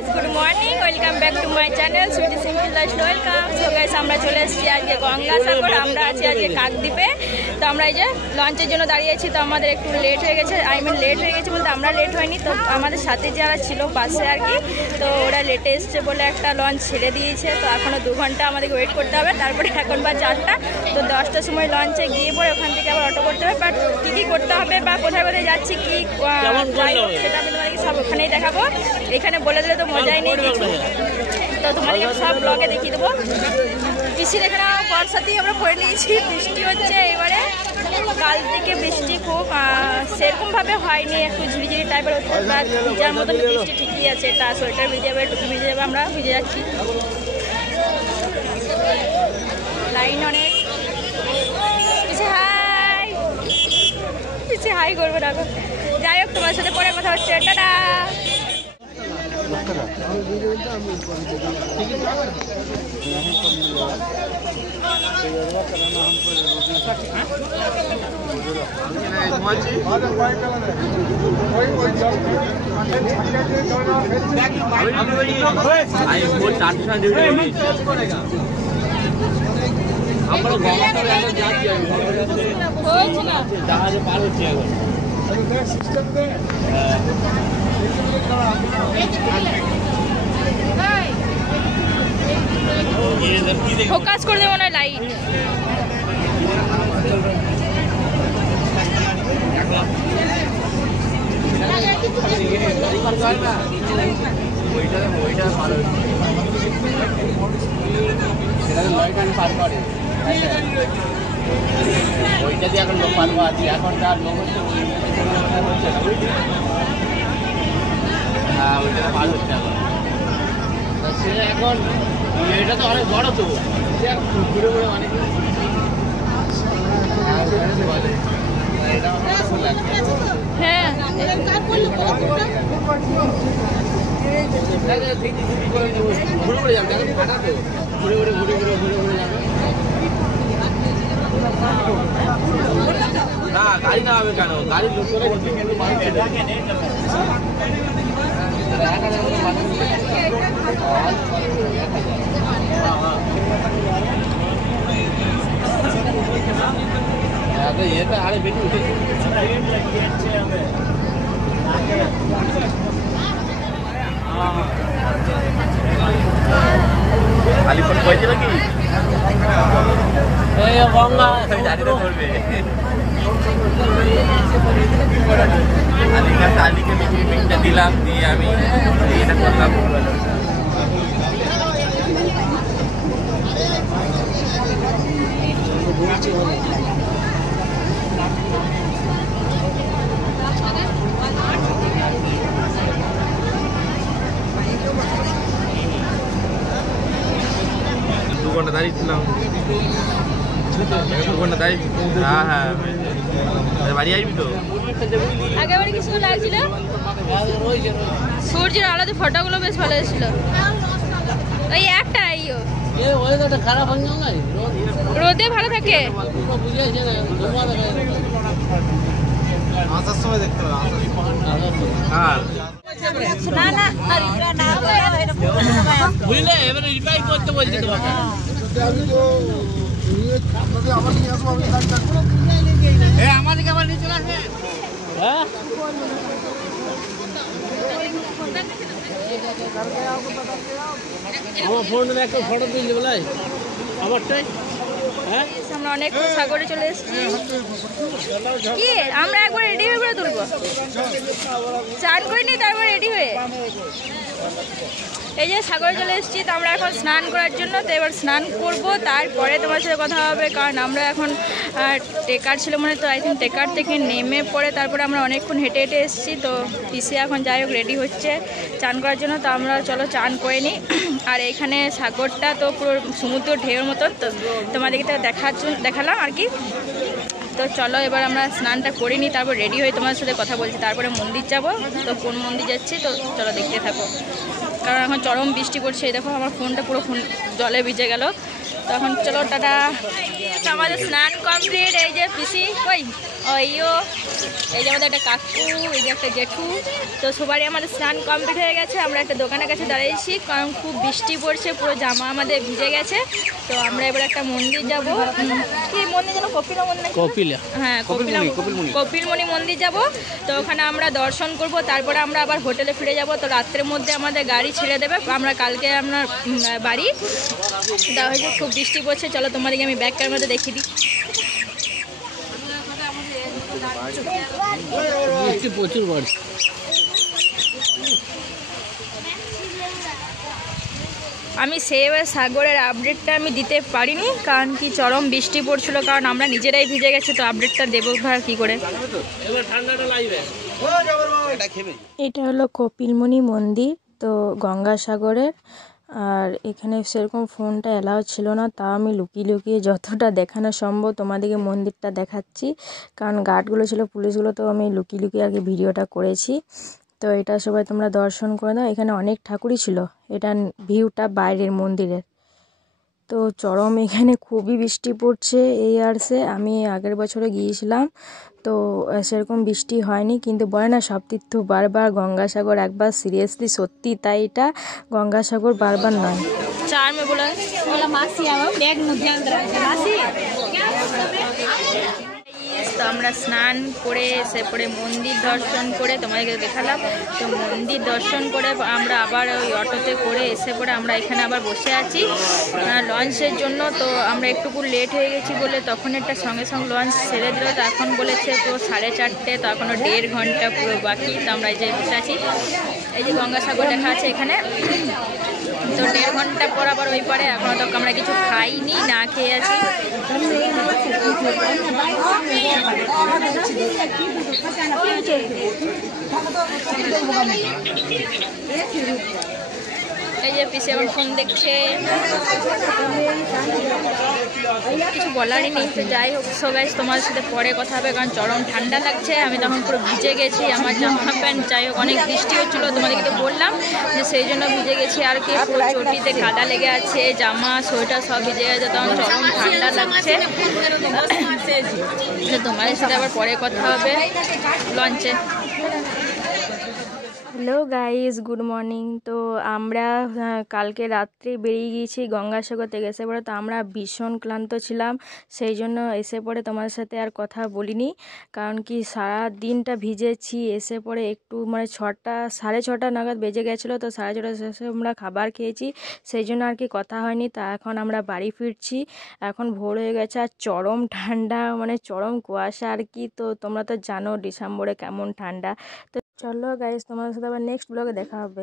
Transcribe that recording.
Guys, good morning, welcome back to my channel sweetie simple lifestyle. Welcome. So guys, আমরা চলে এসেছি আজকে গঙ্গাসাগর। আমরা আছি আজকে কাকদ্বীপে। তো আমরা এই যে লঞ্চের জন্য দাঁড়িয়েছি। তো আমাদের একটু লেট হয়ে গেছে, লেট হয়ে গেছে বলতে আমরা লেট হয়নি, তো আমাদের সাথে যারা ছিল বাসে আর কি, তো ওরা লেটে এসছে বলে একটা লঞ্চ ছেড়ে দিয়েছে। তো এখনও 2 ঘন্টা আমাদেরকে ওয়েট করতে হবে। তারপরে এখন বা 4টা, তো 10টার সময় লঞ্চে গিয়ে পরে ওখান থেকে আবার অটো করতে হবে। বাট কী কী করতে হবে বা কোথায় কোথায় যাচ্ছি কি সেটা আমি তোমাদেরকে সব ওখানেই দেখাবো। এখানে বলে দিলে তো মজাই নেই কিছু, তো তোমাদেরকে সব ব্লগে দেখিয়ে দেবো। বৃষ্টির এখানে বর্ষাতেই আমরা পড়ে নিয়েছি। বৃষ্টি হচ্ছে এবারে, কাল থেকে বৃষ্টি খুব সেরকমভাবে হয়নি, একটু ঝিরিঝিরি টাইপের হচ্ছে, বা ভিজার মতন বৃষ্টি ঠিকই আছে। তা সোয়েটার ভিজে যাবে, টুপি ভিজে যাবে, আমরা ভিজে যাচ্ছি। লাইন অনেক পিছিয়ে, হাই করবে না। যাই হোক, তোমার সাথে পরে কথা হচ্ছে। টাটা। ফোকাস করে দেবো না লাইট। ওইটা দিয়ে এখন লোক পারবো আছি, এখন তার লোক হচ্ছে হ্যাঁ, ওইটা ভালো হচ্ছে এখন। সে এখন এটা তো অনেক বড়, তো সে ঘুরে ঘুরে অনেক হ্যাঁ, ঘুরে ঘুরে যাবে, ফাটা তো ঘুরে ঘুরে ঘুরে ঘুরে ঘুরে ঘুরে যাবে। না, গাড়ি না হবে কেন, গাড়ির লোক করে কিন্তু মানুষ এটা আরে বেশি উঠেছে। আলিপুর হয়েছিল কি গঙ্গা জানিতে করবে আলিকে মিটিংটা দিলাম, দিয়ে আমি এটা করলাম। ঘন্টা দাঁড়িয়েছিলাম, 2 ঘন্টা দাঁড়িয়ে। হ্যাঁ হ্যাঁ, বাড়ি আসবি তো? একেবারে কিছু লাগছিল, সূর্যের আলোতে ফটোগুলো বেশ ভালো এসেছিল। ওই একটা খারাপ রোদে ভালো থাকে। আসার সময় দেখতে হবে। বুঝলে এবারে রিপাই করতে বলছি তোমাকে। আমাদেরকে আবার নিয়ে চলে আসবে। হ্যাঁ, আমার ফোনে একটা ফটো তুলতে বলে আমারটাই। হ্যাঁ, আমরা অনেক সাগরে চলে এসেছি। কি আমরা একবার রেডি হয়ে করে তুলবো, চান করে নিই তারপর রেডি হয়ে। এই যে সাগরে চলে এসেছি, তো আমরা এখন স্নান করার জন্য। তো এবার স্নান করব, তারপরে তোমার সাথে কথা হবে। কারণ আমরা এখন টেকার ছিল মনে, তো আই থিঙ্ক টেকার থেকে নেমে পড়ে তারপরে আমরা অনেকক্ষণ হেঁটে হেঁটে এসেছি। তো পিসি এখন যাই হোক রেডি হচ্ছে চান করার জন্য। তো আমরা চলো চান করে নিই। আর এইখানে সাগরটা তো পুরো সমুদ্র ঢেউর মতন, তো তোমাদেরকে দেখালাম আর কি। তো চলো এবার আমরা স্নানটা করে নিই, তারপর রেডি হয়ে তোমার সাথে কথা বলছি। তারপরে মন্দির যাব, তো কোন মন্দির যাচ্ছি তো চলো দেখতে থাকো। কারণ এখন চরম বৃষ্টি পড়ছে। এই দেখো আমার ফোনটা পুরো জলে ভিজে গেল। তো এখন চলো টাটা। আমাদের স্নান কমপ্লিট। এই যে পিসি কই ওইও এই যে আমাদের একটা কাকু, এই যে একটা জেঠু। তো সবারই আমাদের স্নান কমপ্লিট হয়ে গেছে। আমরা একটা দোকানের কাছে দাঁড়িয়েছি কারণ খুব বৃষ্টি পড়ছে, পুরো জামা আমাদের ভিজে গেছে। তো আমরা এবার একটা মন্দির যাব। কি মন্দির যেন? কপিলা মন্দির। কপিলা, হ্যাঁ, কপিলমণি মন্দির যাব। তো ওখানে আমরা দর্শন করব, তারপরে আমরা আবার হোটেলে ফিরে যাব। তো রাত্রের মধ্যে আমাদের গাড়ি ছেড়ে দেবে, আমরা কালকে আপনার বাড়ি দেওয়া হয়েছে। খুব বৃষ্টি পড়ছে, চলো তোমাদেরকে আমি ব্যাগ ক্যামেরাতে দেখিয়ে দিই। প্রচুর বাড়ছে। আমি সেভাবে সাগরের আপডেটটা আমি দিতে পারিনি, কারণ কি চরম বৃষ্টি পড়ছিল, কারণ আমরা নিজেরাই ভিজে গেছি। তো আপডেটটা দেবো কি করে। এটা হলো কপিলমণি মন্দির, তো গঙ্গাসাগরের। আর এখানে সেরকম ফোনটা অ্যালাউ ছিল না, তাও আমি লুকিয়ে লুকিয়ে যতটা দেখানো সম্ভব তোমাদেরকে মন্দিরটা দেখাচ্ছি, কারণ গার্ডগুলো ছিল, পুলিশগুলো, তো আমি লুকিয়ে লুকিয়ে আগে ভিডিওটা করেছি। তো এটা সবাই তোমরা দর্শন করে দাও। এখানে অনেক ঠাকুরই ছিল, এটা ভিউটা বাইরের মন্দিরের। তো চরম এখানে খুবই বৃষ্টি পড়ছে। এই আরসে আমি আগের বছরে গিয়েছিলাম, তো সেরকম বৃষ্টি হয়নি, কিন্তু বলে না সব তীর্থ বারবার, গঙ্গাসাগর একবার। সিরিয়াসলি সত্যি তাই, এটা গঙ্গাসাগর বারবার নয়। চার মে বলা মাসি ব্যাগ মাসি। তো আমরা স্নান করে এসে পরে মন্দির দর্শন করে তোমাদেরকে দেখালাম। তো মন্দির দর্শন করে আমরা আবার ওই অটোতে করে এসে পরে আমরা এখানে আবার বসে আছি লঞ্চের জন্য। তো আমরা একটুকু লেট হয়ে গেছি বলে তখন একটা সঙ্গে সঙ্গে লঞ্চ ছেড়ে দিল। তো এখন বলেছে তো 4:30, তো এখনও 1.5 ঘন্টা পুরো বাকি। তো আমরা এই যে বসে আছি, এই যে গঙ্গাসাগর লেখা আছে এখানে। তো 1.5 ঘন্টা পর আবার ওই পারে। এখনও তো আমরা কিছু খাইনি, না খেয়ে আছি। এই যে পিসে আবার ফোন দেখছে, কিছু বলারই নেই। তো যাই হোক, সো গাইস তোমার সাথে পরে কথা হবে, কারণ চরম ঠান্ডা লাগছে। আমি তখন পুরো ভিজে গেছি, আমার জামা প্যান্ট। যাই হোক, অনেক বৃষ্টি হচ্ছিলো, তোমাদেরকে তো বললাম যে সেই জন্য ভিজে গেছি। আর কি পুরো চটিতে কাদা লেগে আছে, জামা সোয়েটার সব ভিজে গেছে, তখন চরম ঠান্ডা লাগছে। তোমার সাথে আবার পরে কথা হবে লঞ্চে। Hello guys, good morning. তো আমরা কালকে রাত্রে বেরিয়ে গিয়েছি গঙ্গাসাগর থেকে। এসে পরে তো আমরা ভীষণ ক্লান্ত ছিলাম, সেই জন্য এসে পরে তোমার সাথে আর কথা বলিনি, কারণ কি সারা দিনটা ভিজেছি। এসে পরে একটু মানে 6:30 নাগাদ বেজে গেছিলো। তো 6:30 শেষে আমরা খাবার খেয়েছি, সেই জন্য আর কি কথা হয়নি। তা এখন আমরা বাড়ি ফিরছি, এখন ভোর হয়ে গেছে, আর চরম ঠান্ডা, মানে চরম কুয়াশা আর কি। তো তোমরা তো জানো ডিসেম্বরে কেমন ঠান্ডা। তো চলো গাইজ, তোমাদের সাথে আবার নেক্সট ব্লগে দেখা হবে।